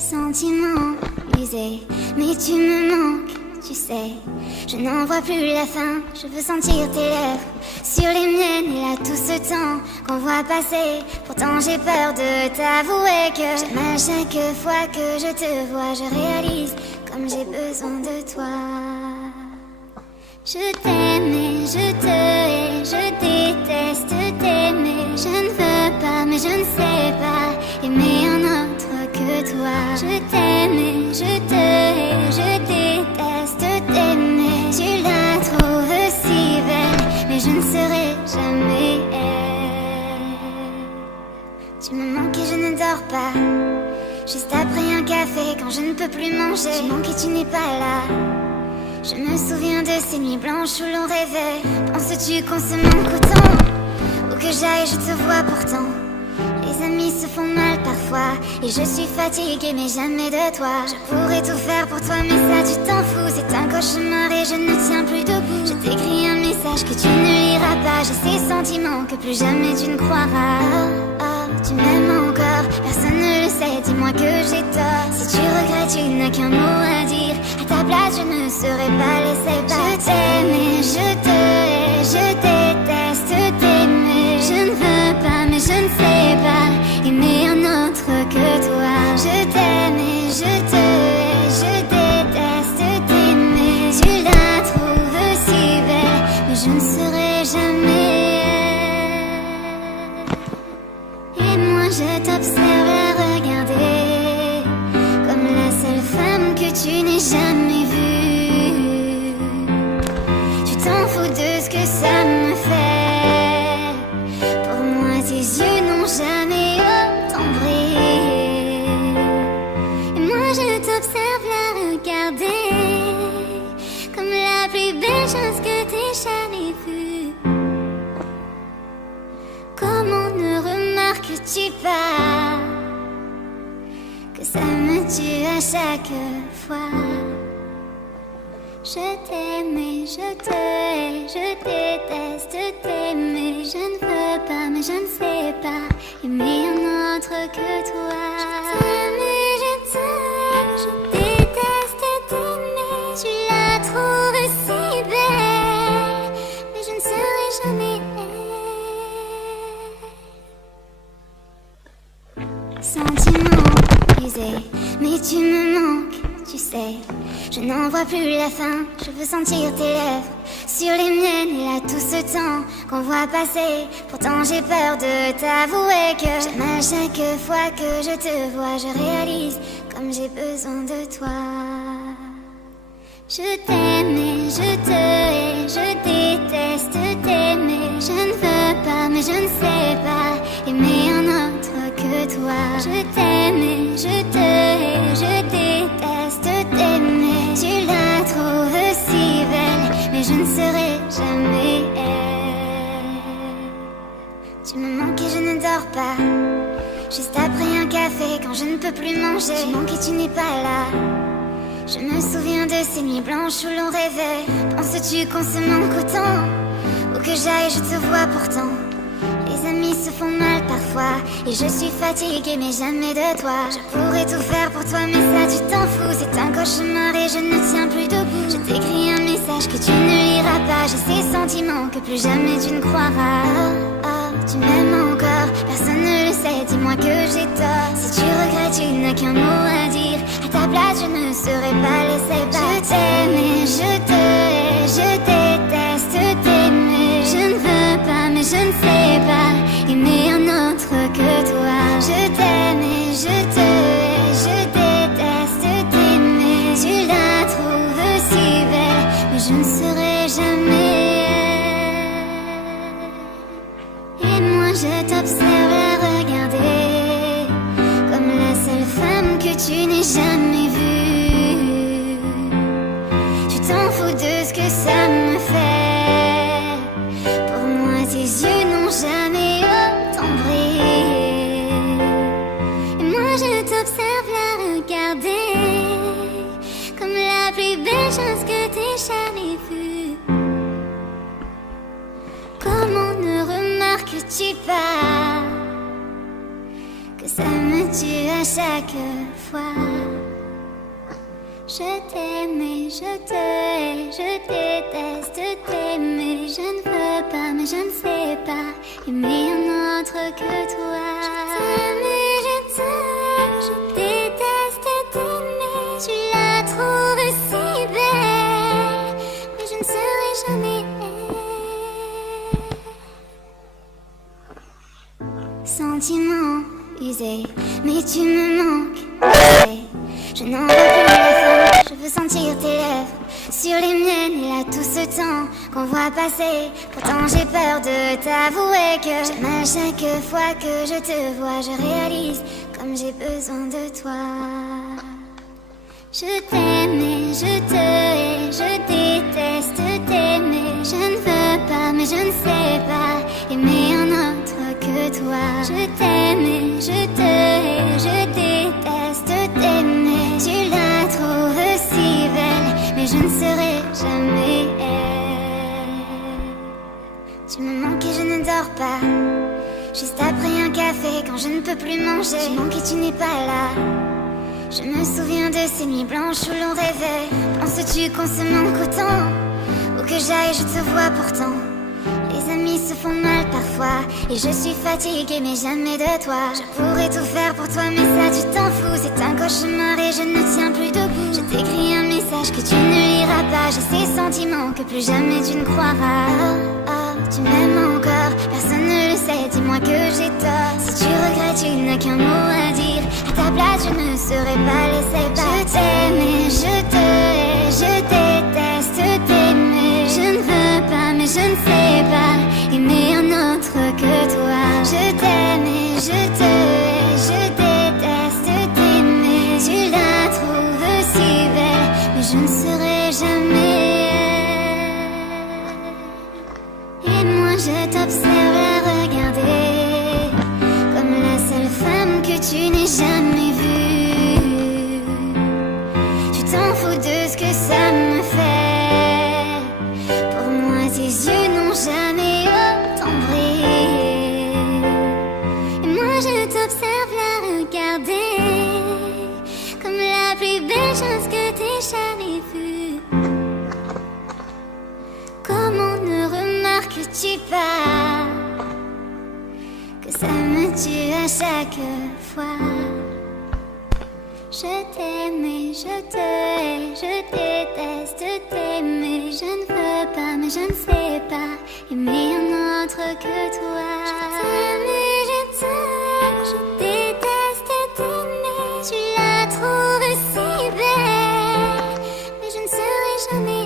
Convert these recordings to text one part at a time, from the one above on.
Sentiment usé, mais tu me manques, tu sais. Je n'en vois plus la fin, je veux sentir tes lèvres sur les miennes. Et là tout ce temps qu'on voit passer, pourtant j'ai peur de t'avouer que j'ai mal chaque fois que je te vois. Je réalise comme j'ai besoin de toi. Je t'aime et je te hais, je déteste t'aimer. Je ne veux pas mais je ne sais pas aimer un autre que toi. Je t'aime et je te hais, je déteste t'aimer. Tu la trouves si belle mais je ne serai jamais elle. Tu me manques et je ne dors pas, juste après un café quand je ne peux plus manger. Tu manques et tu n'es pas là. Je me souviens de ces nuits blanches où l'on rêvait. Penses-tu qu'on se manque autant? Où que j'aille je te vois pourtant. Les amis se font mal parfois et je suis fatiguée mais jamais de toi. Je pourrais tout faire pour toi mais ça tu t'en fous. C'est un cauchemar et je ne tiens plus debout. Je t'écris un message que tu ne liras pas. J'ai ces sentiments que plus jamais tu ne croiras. Oh, oh, tu m'aimes encore, personne ne le sait, dis-moi que j'ai tort. Si tu regrettes tu n'as qu'un mot à dire. À ta place je ne serais pas laissée partir. Je t'aime et je te hais, je déteste t'aimer. Je ne veux pas mais je ne sais pas aimer un autre que toi. Je t'aime et je te hais, je déteste t'aimer. Tu la trouves si belle mais je ne serai jamais elle. Et moi je t'observe la regarder comme la seule femme que tu n'aies jamais vue. Tu t'en fous de ce que ça me fait. Pour moi tes yeux n'ont jamais autant brillé. Et moi je t'observe la regarder comme la plus belle chose que t'aies jamais vue. Comment ne remarques-tu pas que ça me tue à chaque fois? Je t'aime et je te hais, je déteste t'aimer. Je ne veux pas mais je ne sais pas aimer un autre que toi. Je t'aime et je te hais, je déteste t'aimer. Tu la trouves si belle mais je ne serai jamais elle. Sentiment usé, mais tu me manques, tu sais. Je n'en vois plus la fin, je veux sentir tes lèvres sur les miennes. Et là tout ce temps qu'on voit passer, pourtant j'ai peur de t'avouer que j'ai mal chaque fois que je te vois. Je réalise comme j'ai besoin de toi. Je t'aime et je te hais, je déteste t'aimer. Je ne veux pas mais je ne sais pas aimer un autre que toi. Je t'aime et je te hais, je déteste t'aimer. Tu la trouves si belle mais je ne serai jamais elle. Tu me manques et je ne dors pas, juste après un café quand je ne peux plus manger. Tu manques et tu n'es pas là. Je me souviens de ces nuits blanches où l'on rêvait. Penses-tu qu'on se manque autant? Où que j'aille je te vois pourtant. Les amis se font mal parfois et je suis fatiguée mais jamais de toi. Je pourrais tout faire pour toi mais ça tu t'en fous. C'est un cauchemar et je ne tiens plus debout. Je t'écris un message que tu ne liras pas. J'ai ces sentiments que plus jamais tu ne croiras. Oh, oh, tu m'aimes encore, personne ne le sait, dis-moi que j'ai tort. Si tu regrettes tu n'as qu'un mot à dire. À ta place je ne serais pas laissée partir. Je t'aime et je te hais, je déteste t'aimer. Je ne veux pas mais je ne sais pas aimer un autre que toi. Je t'aime et je te hais, je déteste t'aimer. Tu la trouves si belle mais je ne serai jamais elle. Et moi je t'observe la regarder comme la seule femme que tu n'aies jamais vue. Tu t'en fous de ce que ça me fait. Pour moi tes yeux n'ont jamais autant brillé. Et moi je t'observe la regarder comme la plus belle chose que t'aies jamais vue. Comment ne remarques-tu pas que ça me tue à chaque fois. Je t'aime et je te hais, je déteste t'aimer. Je ne veux pas, mais je ne sais pas aimer un autre que toi. Je t'aime et je te hais, je déteste t'aimer. Tu la trouves si belle, mais je ne serai jamais elle. Sentiment usé, mais tu me manques. Je n'en veux plus la fin, je veux sentir tes lèvres sur les miennes. Et là tout ce temps qu'on voit passer, pourtant j'ai peur de t'avouer que j'aime à chaque fois que je te vois. Je réalise comme j'ai besoin de toi. Je t'aime et je te hais, je déteste t'aimer. Je ne veux pas, mais je ne sais pas aimer un autre que toi. Je t'aime et je te hais, je déteste t'aimer. Tu la trouves si belle, mais je ne serai jamais elle. Tu me manques et je ne dors pas, juste après un café quand je ne peux plus manger. Tu manques et tu n'es pas là. Je me souviens de ces nuits blanches où l'on rêvait. Penses-tu qu'on se manque autant? Où que j'aille je te vois pourtant. Les amis se font mal parfois, et je suis fatiguée mais jamais de toi. Je pourrais tout faire pour toi mais ça tu t'en fous. C'est un cauchemar et je ne tiens plus debout. Je t'écris un message que tu ne liras pas. J'ai ces sentiments que plus jamais tu ne croiras. Oh, oh, tu m'aimes encore, personne ne le sait, dis-moi que j'ai tort. Si tu regrettes tu n'as qu'un mot à dire. À ta place je ne serais pas laissée partir. Je t'aime et je te hais, je déteste t'aimer. Je ne veux pas mais je ne sais pas aimer un autre que toi. Je t'aime et je te hais, je déteste t'aimer. Tu la trouves si belle, mais je ne serai jamais elle. Et moi je t'observe la regarder comme la seule femme que tu n'aies jamais vue. Tu t'en fous de ce que ça me fait. Pour moi tes yeux n'ont jamais autant brillé. Et moi je t'observe la regarder comme la plus belle chose que t'aies jamais vue. Comment ne remarques-tu pas que ça me tue à chaque fois? Je t'aime et je te hais, je déteste t'aimer. Je ne veux pas mais je ne sais pas aimer un autre que toi. Je t'aime et je te hais, je déteste t'aimer. Tu la trouves si belle, mais je ne serai jamais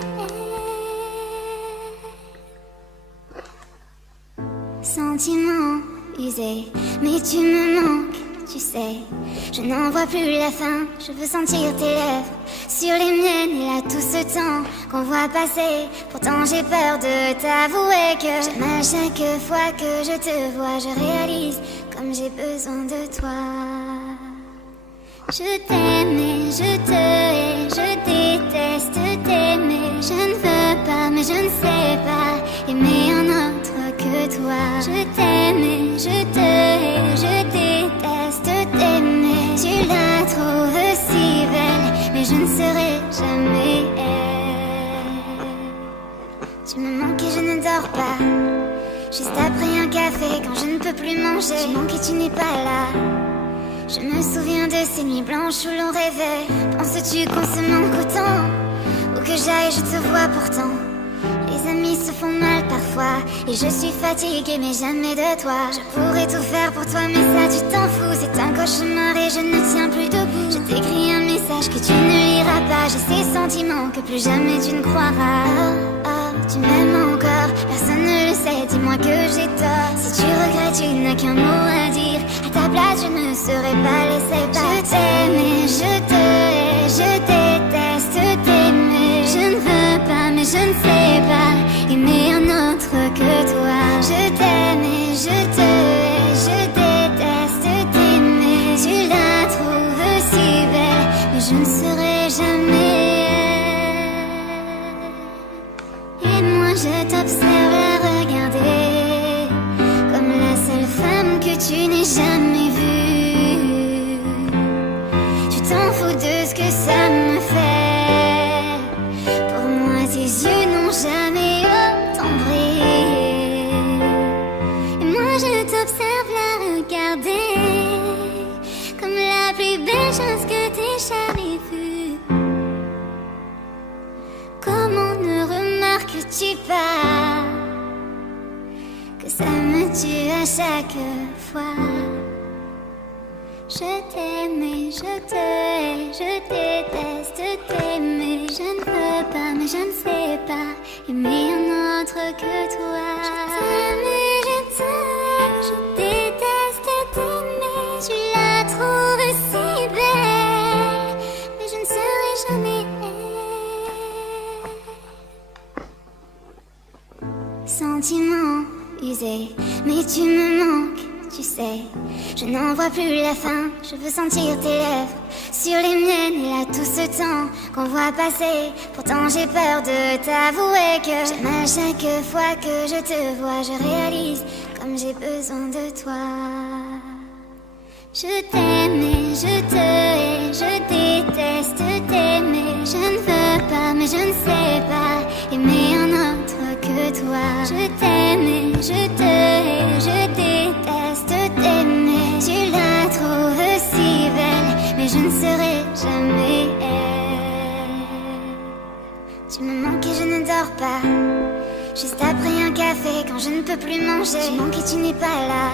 elle. Sentiment usé, mais tu me manques. Tu sais, je n'en vois plus la fin. Je veux sentir tes lèvres sur les miennes. Et là tout ce temps qu'on voit passer, pourtant j'ai peur de t'avouer que j'aime à chaque fois que je te vois. Je réalise comme j'ai besoin de toi. Je t'aime et je te hais, je déteste t'aimer. Je ne veux pas mais je ne sais pas aimer un autre que toi. Je t'aime et je te hais, je déteste t'aimer. Tu la trouves si belle, mais je ne serai jamais elle. Tu me manques et je ne dors pas, juste après un café quand je ne peux plus manger. Tu manques et tu n'es pas là. Je me souviens de ces nuits blanches où l'on rêvait. Penses-tu qu'on se manque autant? Où que j'aille je te vois pourtant. Les amis se font mal parfois, et je suis fatiguée mais jamais de toi. Je pourrais tout faire pour toi mais ça tu t'en fous. C'est un cauchemar et je ne tiens plus debout. Je t'écris un message que tu ne liras pas. J'ai ces sentiments que plus jamais tu ne croiras. Oh, oh, tu m'aimes encore, personne ne le sait, dis-moi que j'ai tort. Si tu regrettes tu n'as qu'un mot à dire. À ta place je ne serais pas laissée partir. Je t'aime et je te hais, je déteste t'aimer. Je ne veux pas mais je ne sais pas aimer un autre que toi. Je t'aime et je te hais, je déteste t'aimer. Tu la trouves si belle, mais je ne serai jamais elle. Et moi je t'observe la regarder comme la seule femme que tu n'aies jamais vue. t'en fous de ce que ça me fait. Pour moi tes yeux n'ont jamais autant brillé. Et moi je t'observe la regarder comme la plus belle chose que t'aies jamais vue. Comment ne remarques-tu pas que ça me tue à chaque fois? Je t'aime et je te hais, je déteste t'aimer. Je ne veux pas, mais je ne sais pas aimer un autre que toi. Je t'aime et je te hais, je déteste t'aimer. Tu la trouves si belle, mais je ne serai jamais elle. Sentiment usé, mais tu me manques. Tu sais, je n'en vois plus la fin. Je veux sentir tes lèvres sur les miennes. Et là tout ce temps qu'on voit passer. Pourtant j'ai peur de t'avouer que j'aime à chaque fois que je te vois. Je réalise comme j'ai besoin de toi. Je t'aime et je te hais, je déteste t'aimer. Je ne veux pas, mais je ne sais pas aimer un autre que toi. Je t'aime et je te hais, je déteste t'aimer. Tu la trouves si belle, mais je ne serai jamais elle. Tu me manques et je ne dors pas. Juste après un café, quand je ne peux plus manger, tu manques et tu n'es pas là.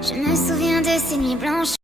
Je me souviens de ces nuits blanches.